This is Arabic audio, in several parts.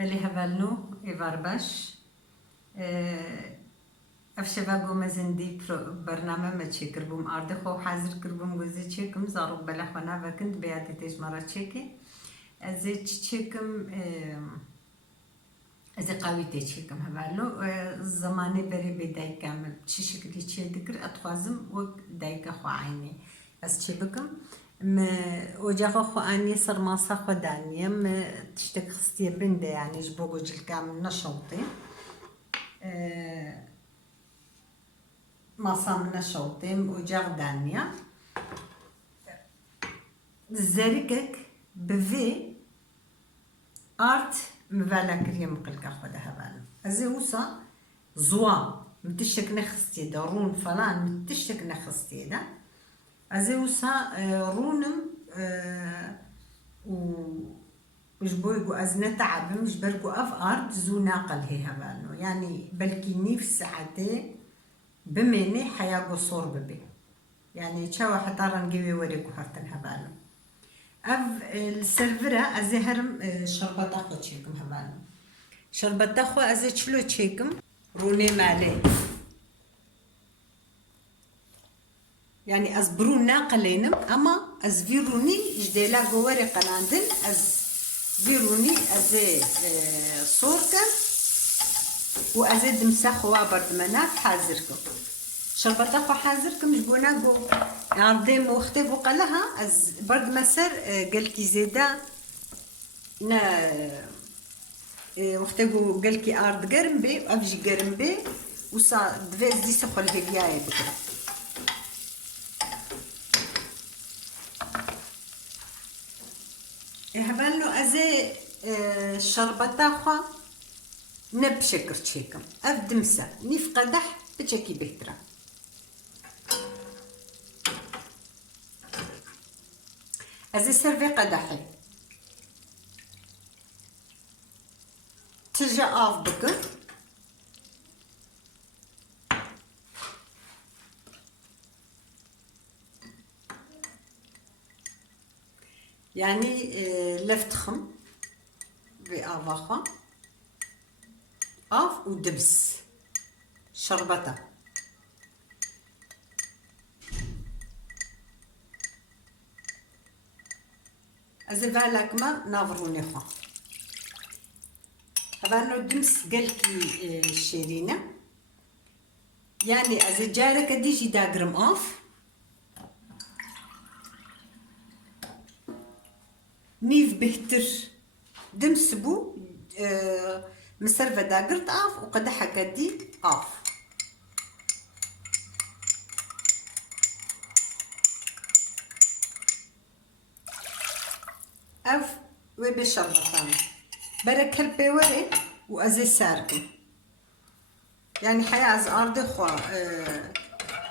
اللي هبلنو إيفار باش أفشبا قومزن دي برنامج ما تشكر بوم أرد خو حاضر كربوم جوزي تشكم زارو بلا خنا فكنت بيادي تيج مرة تشكي أزي تشكم أزي قوي تشكم هبلنو زماني بري بداي كامل تشكلي تشي ذكر أتخازم ودايك خو عيني بس تشبكم ما وجاخو خو اني صر ما صاخو دانية ما تشتك خستي بنده يعني جبوغو جل كامل نشوطي ما صام نشوطي وجاغ دانية زرقك بفي ارت مفالا كريم قلقا خدا هبالو ازي وصا زوا متشك نخستي دارون فلان متشك نخستي دا أزوسا رونم ومش بويجو أزنة تعب مش برجو أرض زو ناقل هي هبانو يعني بلكي نيف ساعتين بمني حياة قصور ببي يعني تشاو حتى رنجيوي وريكو هرتن هبانو السيرفرة أزهرم شربتاخو تشيكم هبانو شربتاخو أزي تشلو تشيكم روني مالي يعني از برون ناقلينم اما از فيروني جديلا جواري قلاندن از فيروني از صوركا واز دمسخوا برد مناف حاضركم شربتاخو حاضركم جبونا جو عندي وختي قالها از برد مسر قالكي زيدا نا وختي قالكي ارض قرمبي افجي قرمبي وصا دفيز دي سخل هدياي بكره هبالو أزي شربتاخو نبشكر تشيكم أفدمسا نيف قدح بتشكي بهترا أزي سيرفي قدحي ترجع آف بكر يعني لفتخم بأفاخا أف ودبس شربتا أزفالك ما نافروني خا هذا دمس قلكي الشيرينة يعني أزجارك ديجي داقرم أف نيف بهتر دمسبو مسرفة داقرت آف وقدحة قدي آف أف وبشربتان برك البيوري وأزي ساركم يعني حياة از أرض خوا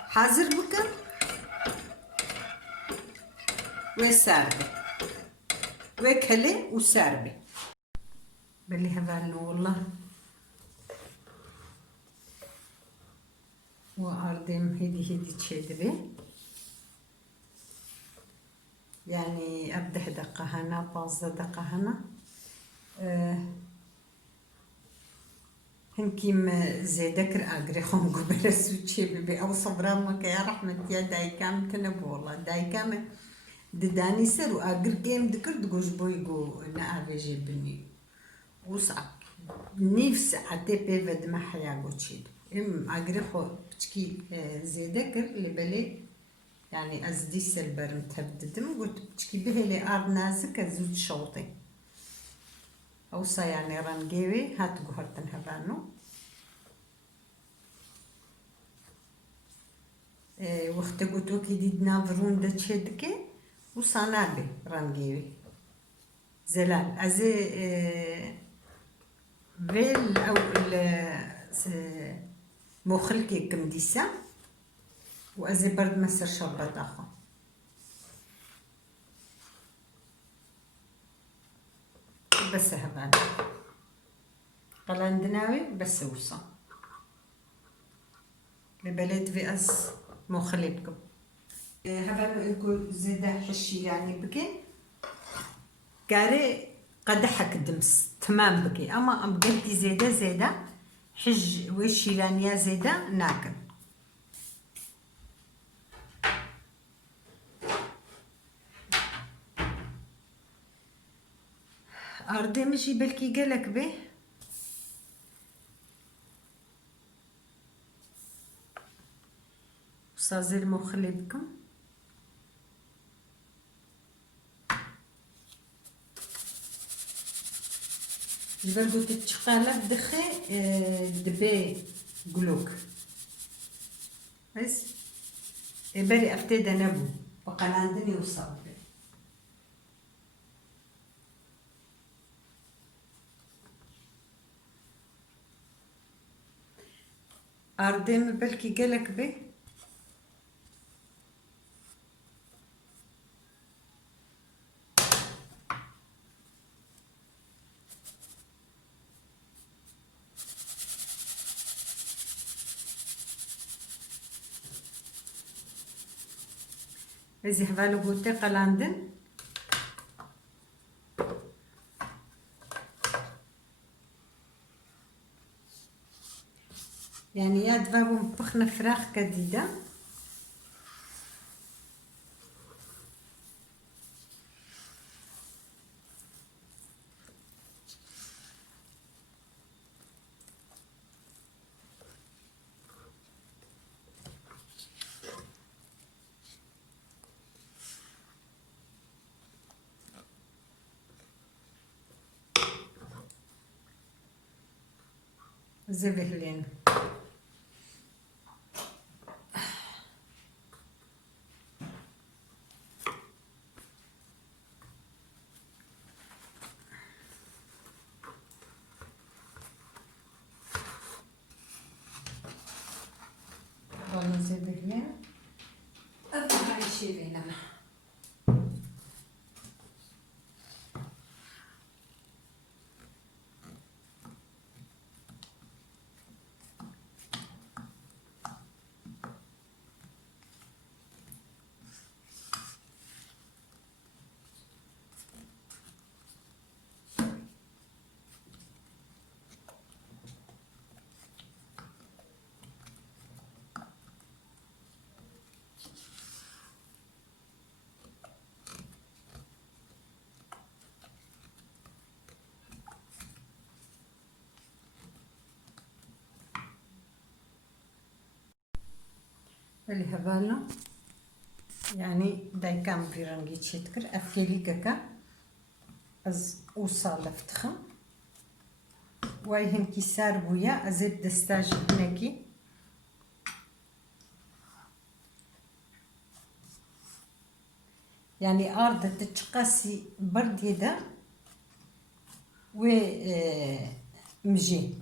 حاضر بكر وساربي وكله وساربي بلي هبالو والله وأردم هدي تشدبي يعني أبدأ دقة هنا باز دقة هنا هنكيم زي ذكر أجري خم قبل سوتشي ببي أو صبرا يا رحمة يا دايكام تنبو والله دايكام دداني سر وأجر جيم ذكر دقوش بويجو نأفيجي بني وصعب نفس عتي بيفد ما حيا قوتشيد أجري خو بتشكي زي ذكر اللي بلي يعني أزدي سلبر متهددم قلت بتشكي به اللي أرض نازك زوج شوطي أوصى يعني رانجيوي هات قهرتن هبانو وقت قلتو كي ديدنا فرون دا تشدكي وصانابي رانجيوي زلال أزي فيل أو مخلكي كمديسة وأزي برد مسر شربت أخو بس هبان قلاندناوي بس وصا لبلد في أز مخلبكم هبان يقول زيدا حشي يعني بكي كاري قدحك دمس تمام بكي. اما ام قلتي زيادة حج وش لانيا زيادة ناكل. أرضي مشي بلكي قالك به أستاذ المخلي بكم البرغو تتشقالك دخي دبي قلوك بس بري أفتيدا نبو وقلاندني وصاب أرضي بلكي قالك به زي حبالو قوتي قلاندن يعني يا دبابو مطبخنا فراخ كديدة زي بهلين والله زي بهلين أبغى شي بيننا اللي هبالنا يعني دايكام في رنجي تشتكر أفكيلي كاكا أز وصال فتخم وايهن كيسار بويا أزيد دستاج هناكي يعني أرض تتشقاسي برد يدا و مجي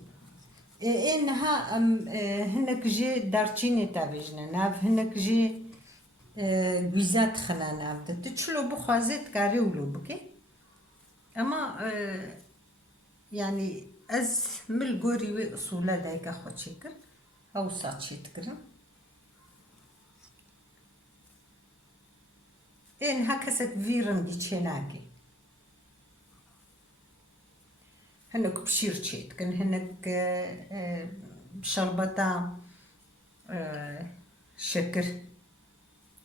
إنها هناك جي دارتشيني تابجنا ناف هناك جي جويزات خنانا بدأ تشلو بخازت كاري ولو بكي أما يعني أز مل جوري وأصولا دايكا خود شكر أو صات شكر إن هكذا فيرن دي تشيناكي هناك بشير تشيت كان هناك بشربتا شكر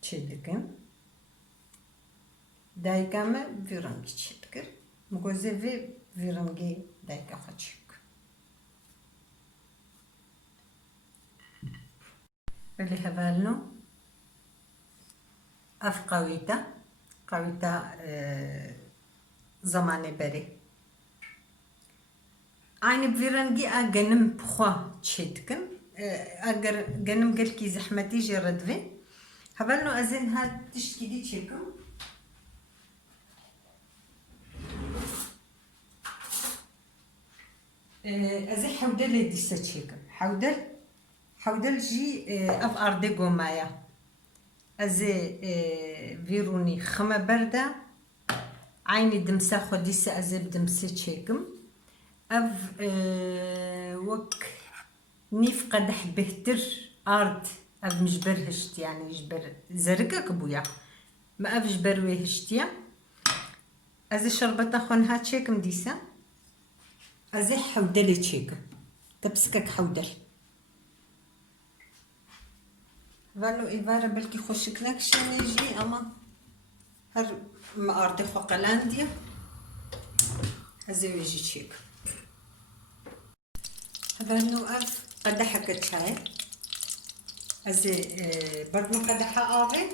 تشيدكن دايكا ما فيرن دي تشيدكر مكوزي في فيرنجي دايكا خود شكر اللي هبالنو أف قويتا زماني بري عين بفيرنجي أجنم بخوا تشيدكن أجر جنم قلكي زحمتي جرد في هبالنو أزين هاد تشتكي دي تشيكم أزي حودل دي ستشيكم حودل جي أف أردي قومايا أزي فيروني خما بردة عيني دمسا خديسة أزي بدمسة تشيكم أف وك نيف قدح بهتر أرض أف مجبر هشت يعني مجبر زرقك بويا ما أف جبر وهشتيا از شربتا خون ها تشيكم ديسا از حودل تشيك تبسكك حودل فالو إبارة بلكي خوشكناك شنيجي أما هر ما أرضي خوقلانديا هزي يجي تشيك هذا نوقف قدحة كتشاي هزي برضو قدحة آغي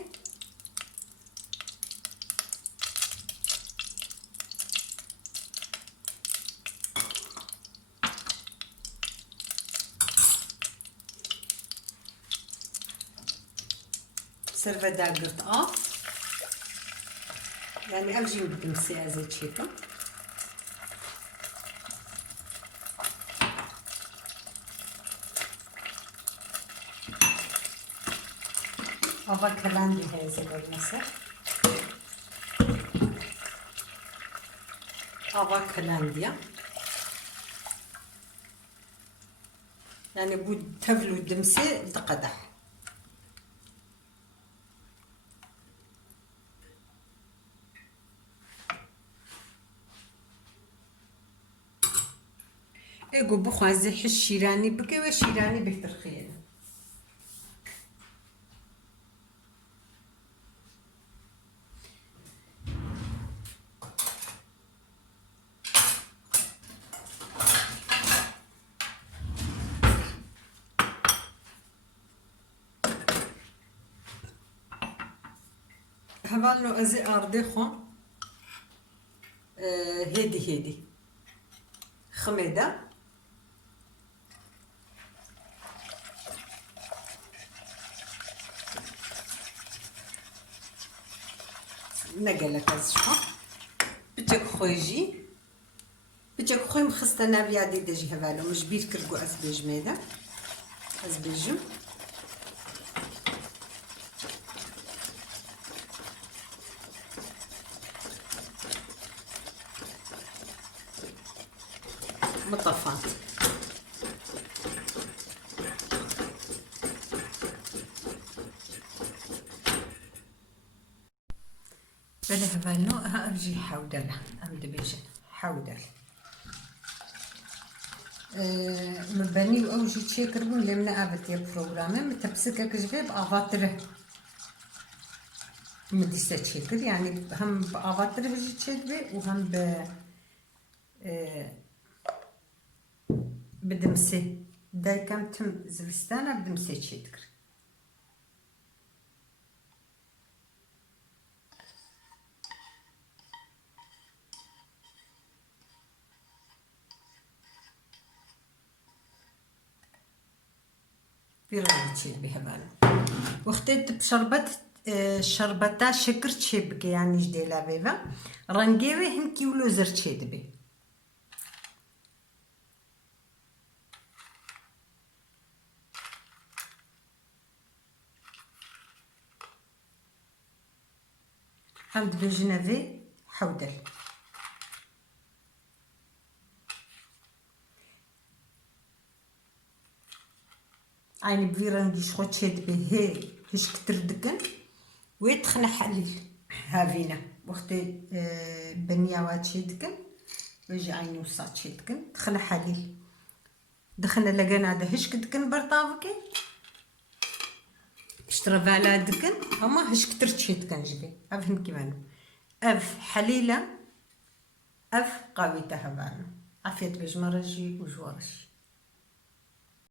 سرفة داقرت يعني أمجي بدمسي أزي تشيكا أفا كلاندي هزي بالمسا أفا كلانديا يعني بود تفلو دمسي دقدح ايقو بخوا زي الشيراني بكي وشيراني بيترخيل هبالو ازي ارضي خو هيدي خميدة نقلك ازشو بتك خويجي بتك خوي مخستنا بيادي دجي هبالو مش بير كرقو ازبيج ميدا ازبيجو مطفات بلا هبالو ها ابجي حودلة امد بيجن حودل مباني اوجي تشيكربون لمنا ابتي بروغرامي متبسكك جبيب افاتره مديسة تشيكر يعني هم بافاتره بجي تشيكبي وهم بدمسي داي كم تم زبستانا بدمسي تشيكر في رأيي تشيل بهبالو واختيت بشربت شربتا شكر تشيبك يعني جديلا بيبا رنجيوي هنكي ولو زر تشيد بي حمد بجنافي حودل عيني بفيران ديش خو تشيد به هي هش كتر دكن ويتخنا حليل هافينا وقتي بنيا واتشيدكن ويجي عيني وصا تشيدكن دخنا حليل دخلنا لقينا هذا هش كدكن برطافكي اشترى فالا دكن اما هش كتر تشيدكن جبي افهم كيفانو اف حليلة اف قاويتها بانو عافية بجمرجي وجوارشي